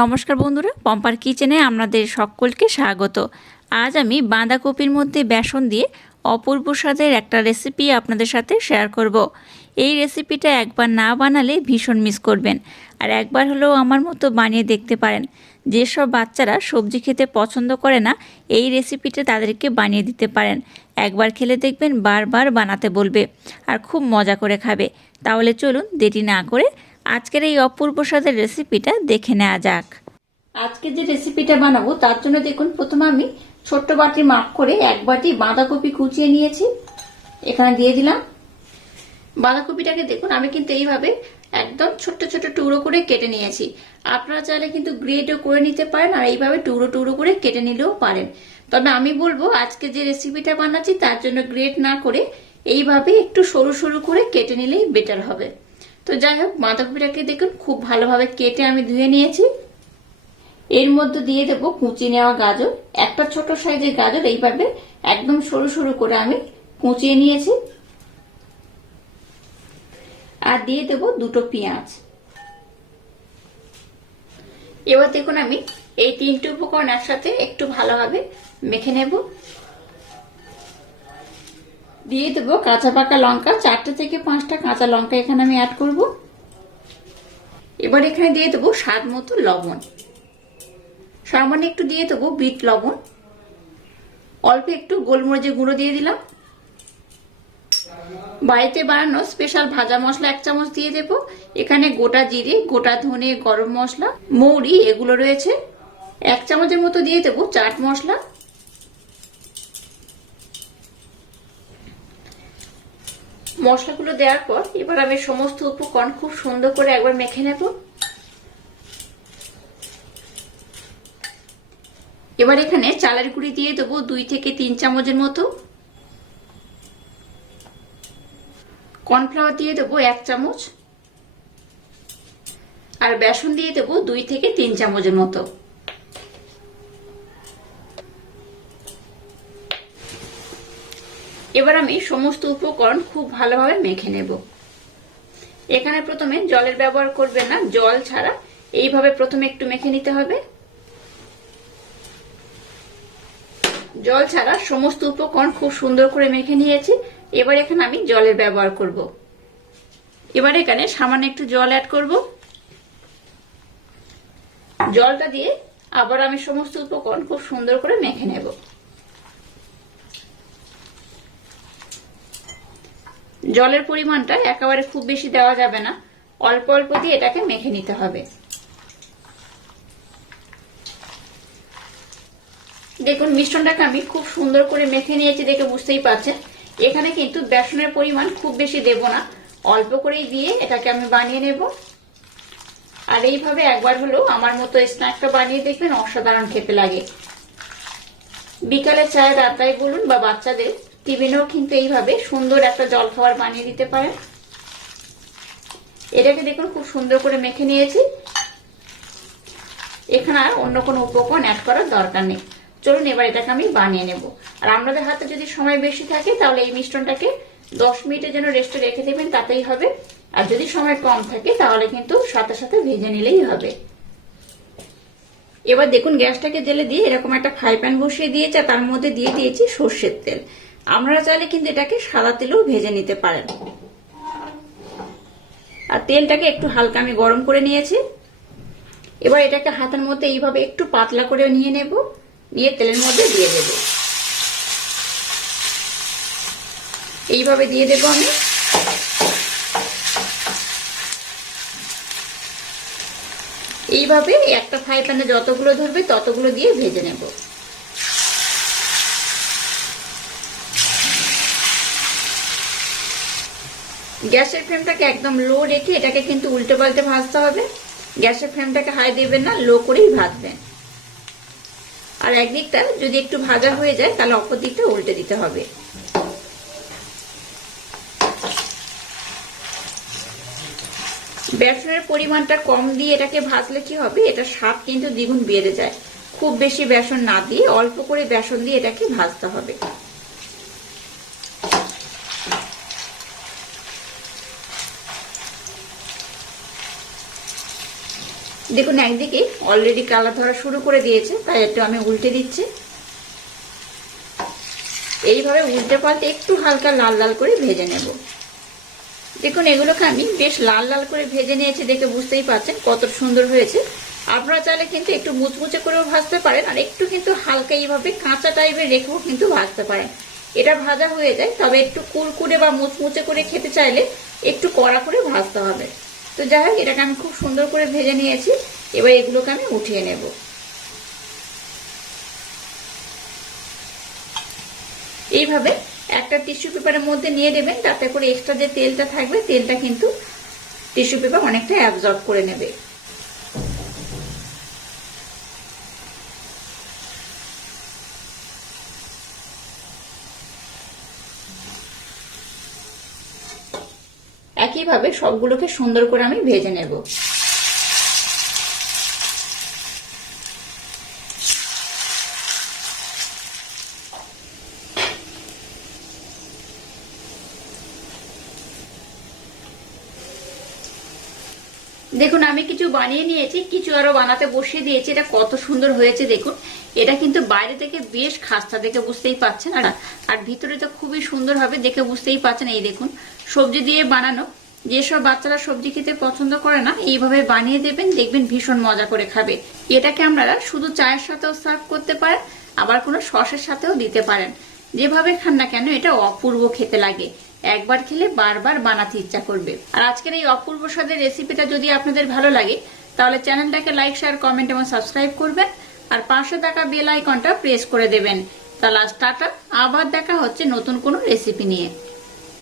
নমস্কার বন্ধুরা, পম্পার কিচেনে আপনাদের সকলকে স্বাগত। আজ আমি বাঁধাকপির মধ্যে বেসন দিয়ে অপূর্ব স্বাদের একটা রেসিপি আপনাদের সাথে শেয়ার করব। এই রেসিপিটা একবার না বানালে ভীষণ মিস করবেন, আর একবার হলেও আমার মতো বানিয়ে দেখতে পারেন। যেসব বাচ্চারা সবজি খেতে পছন্দ করে না, এই রেসিপিটা তাদেরকে বানিয়ে দিতে পারেন। একবার খেলে দেখবেন বারবার বানাতে বলবে আর খুব মজা করে খাবে। তাহলে চলুন দেরি না করে আজকের এই অপূর্ব স্বাদের রেসিপিটা দেখে নেওয়া যাক। আজকে যে রেসিপিটা বানাবো তার জন্য দেখুন, প্রথমে আমি ছোট্ট বাটি মাপ করে এক বাটি বাঁধাকপি কুচিয়ে নিয়েছি, এখানে দিয়ে দিলাম। বাঁধাকপিটাকে দেখুন আমি কিন্তু এইভাবে একদম ছোট্ট ছোট্ট টুকরো করে কেটে নিয়েছি। আপনারা চাইলে কিন্তু গ্রেটও করে নিতে পারেন, আর এইভাবে টুকরো টুকরো করে কেটে নিলেও পারেন। তবে আমি বলবো আজকে যে রেসিপিটা বানাচ্ছি তার জন্য গ্রেট না করে এইভাবে একটু সরু সরু করে কেটে নিলেই বেটার হবে। তো যাই হোক, বাঁধাকপিটাকে দেখুন খুব ভালোভাবে কেটে আমি ধুয়ে নিয়েছি। এর মধ্যে দিয়ে দেবো কুচিয়ে নেওয়া গাজর, একটা ছোট সাইজের গাজর এইভাবে একদম সরু সরু করে আমি কুচিয়ে নিয়েছি। আর দিয়ে দেবো দুটো পেঁয়াজ। এবার দেখুন আমি এই তিনটে উপকরণ একসাথে একটু ভালোভাবে মেখে নেব। দিয়ে দেবো কাঁচা পাকা লঙ্কা, 4টে থেকে 5টা কাঁচা লঙ্কা এখানে আমি অ্যাড করব। এবার এখানে দিয়ে দেবো স্বাদ মতো লবণ, সামান্য একটু দিয়ে দেবো বিট লবণ, অল্প একটু গোলমরিচের গুঁড়ো দিয়ে দিলাম। বাড়িতে বানানো স্পেশাল ভাজা মশলা 1 চামচ দিয়ে দেব। এখানে গোটা জিরে, গোটা ধনে, গরম মশলা, মৌরি এগুলো রয়েছে। 1 চামচের মতো দিয়ে দেবো চাট মশলা। মশলাগুলো দেওয়ার পর এবার আমি সমস্ত উপকরণ খুব সুন্দর করে একবার মেখে নেব। এবার এখানে চালের গুঁড়ি দিয়ে দেবো 2 থেকে 3 চামচের মতো, কর্নফ্লাওয়ার দিয়ে দেবো 1 চামচ, আর বেসন দিয়ে দেবো 2 থেকে 3 চামচের মতো। এবার আমি সমস্ত উপকরণ খুব ভালোভাবে মেখে নেব। এখানে প্রথমে জলের ব্যবহার করবেন না, জল ছাড়া এইভাবে প্রথমে একটু মেখে নিতে হবে। জল ছাড়া সমস্ত উপকরণ খুব সুন্দর করে মেখে নিয়েছি। এবার এখানে আমি জলের ব্যবহার করব। এবার এখানে সামান্য একটু জল অ্যাড করব। জলটা দিয়ে আবার আমি সমস্ত উপকরণ খুব সুন্দর করে মেখে নেব। জলের পরিমাণটা একেবারে খুব বেশি দেওয়া যাবে না, অল্প অল্প দিয়ে এটাকে মেখে নিতে হবে। দেখুন মিশ্রণটাকে আমি খুব সুন্দর করে মেখে নিয়েছি, দেখে বুঝতেই পারছেন। এখানে কিন্তু বেসনের পরিমাণ খুব বেশি দেব না, অল্প করেই দিয়ে এটাকে আমি বানিয়ে নেব। আর এইভাবে একবার হলেও আমার মতো স্ন্যাকটা বানিয়ে দেখবেন, অসাধারণ খেতে লাগে। বিকালে চায়ের আড্ডায় বলুন বা বাচ্চাদের টিফিনেও কিন্তু এইভাবে সুন্দর একটা জলখাবার বানিয়ে দিতে পারেন। এটাকে দেখুন খুব সুন্দর করে মেখে নিয়েছি। এখানে আর অন্য কোনো উপকরণ অ্যাড করার দরকার নেই। চলুন এবার এটাকে আমি বানিয়ে নেব। আর আপনাদের হাতে যদি সময় বেশি থাকে তাহলে এই মিশ্রণটাকে 10 মিনিটের জন্য রেস্টে রেখে দেবেন, তাতেই হবে। আর যদি সময় কম থাকে তাহলে কিন্তু সাথে সাথে ভেজে নিলেই হবে। এবার দেখুন গ্যাসটাকে জেলে দিয়ে এরকম একটা ফ্রাই প্যান বসিয়ে দিয়েছি, আর তার মধ্যে দিয়ে দিয়েছি সর্ষের তেল। আপনারা চাইলে কিন্তু এটাকে সাদা তেলেও ভেজে নিতে পারেন। আর তেলটাকে একটু হালকা আমি গরম করে নিয়েছি। এবার এটাকে হাতের মধ্যে এইভাবে একটু পাতলা করে নিয়ে নেব, নিয়ে তেলের মধ্যে দিয়ে দেব। এইভাবে দিয়ে দেব আমি। এইভাবে একটা ফ্রাই প্যানে যতগুলো ধরবে ততগুলো দিয়ে ভেজে নেব। গ্যাসের ফ্লেমটাকে একদম লো রেখে এটাকে কিন্তু উল্টে পাল্টে ভাজতে হবে। গ্যাসের ফ্লেমটাকে হাই দেবেন না, লো করেই ভাজবেন। আর একদিকটা যদি একটু ভাজা হয়ে যায় তাহলে অপর দিকটা উল্টে দিতে হবে। বেসনের পরিমাণটা কম দিয়ে এটাকে ভাজলে কি হবে, এটা স্বাদ কিন্তু দ্বিগুণ বেড়ে যায়। খুব বেশি বেসন না দিয়ে অল্প করে বেসন দিয়ে এটাকে ভাজতে হবে। দেখুন একদিকে অলরেডি কালার ধরা শুরু করে দিয়েছে, তাই একটু আমি উল্টে দিচ্ছি। এইভাবে উল্টে পাল্টে একটু হালকা লাল লাল করে ভেজে নেব। দেখুন এগুলোকে আমি বেশ লাল লাল করে ভেজে নিয়েছি, দেখে বুঝতেই পারছেন কত সুন্দর হয়েছে। আপনারা চাইলে কিন্তু একটু মুচমুচে করেও ভাজতে পারেন, আর একটু কিন্তু হালকা এইভাবে কাঁচা টাইপের রেখেও কিন্তু ভাজতে পারেন। এটা ভাজা হয়ে যায়, তবে একটু কুড়কুড়ে বা মুচমুচে করে খেতে চাইলে একটু কড়া করে ভাজতে হবে। তো যাই হোক, এটাকে আমি খুব সুন্দর করে ভেজে নিয়েছি। এবার এগুলোকে আমি উঠিয়ে নেব। এইভাবে একটা টিস্যু পেপারের মধ্যে নিয়ে দেবেন, তাতে করে এক্সট্রা যে তেলটা থাকবে, তেলটা কিন্তু টিস্যু পেপার অনেকটা অ্যাবজর্ব করে নেবে। একইভাবে সবগুলোকে সুন্দর করে আমি ভেজে নেব। দেখুন আমি কিছু বানিয়ে নিয়েছি, কিছু আরো বানাতে বসিয়ে দিয়েছি। এটা কত সুন্দর হয়েছে দেখুন। এটা কিন্তু বাইরে থেকে বেশ খাস্তা, দেখে বুঝতেই পাচ্ছেন, আর ভিতরে তো খুবই সুন্দর হবে, দেখে বুঝতেই পাচ্ছেন। এই দেখুন সবজি দিয়ে বানানো। যেসব বাচ্চারা সবজি খেতে পছন্দ করে না, এইভাবে বানিয়ে দেবেন, দেখবেন ভীষণ মজা করে খাবে। এটাকে আপনারা শুধু চায়ের সাথেও সার্ভ করতে পারেন, আবার কোনো সসের সাথেও দিতে পারেন। যেভাবে খান না কেন এটা অপূর্ব খেতে লাগে। একবার খেলে বারবার বানাতে ইচ্ছা করবে। আর আজকের এই অপূর্ব স্বাদের রেসিপিটা যদি আপনাদের ভালো লাগে, তাহলে চ্যানেলটাকে লাইক, শেয়ার, কমেন্ট এবং সাবস্ক্রাইব করবেন, আর পাশে থাকা বেল আইকনটা প্রেস করে দেবেন। তাহলে টাটা, আবার দেখা হচ্ছে নতুন কোনো রেসিপি নিয়ে।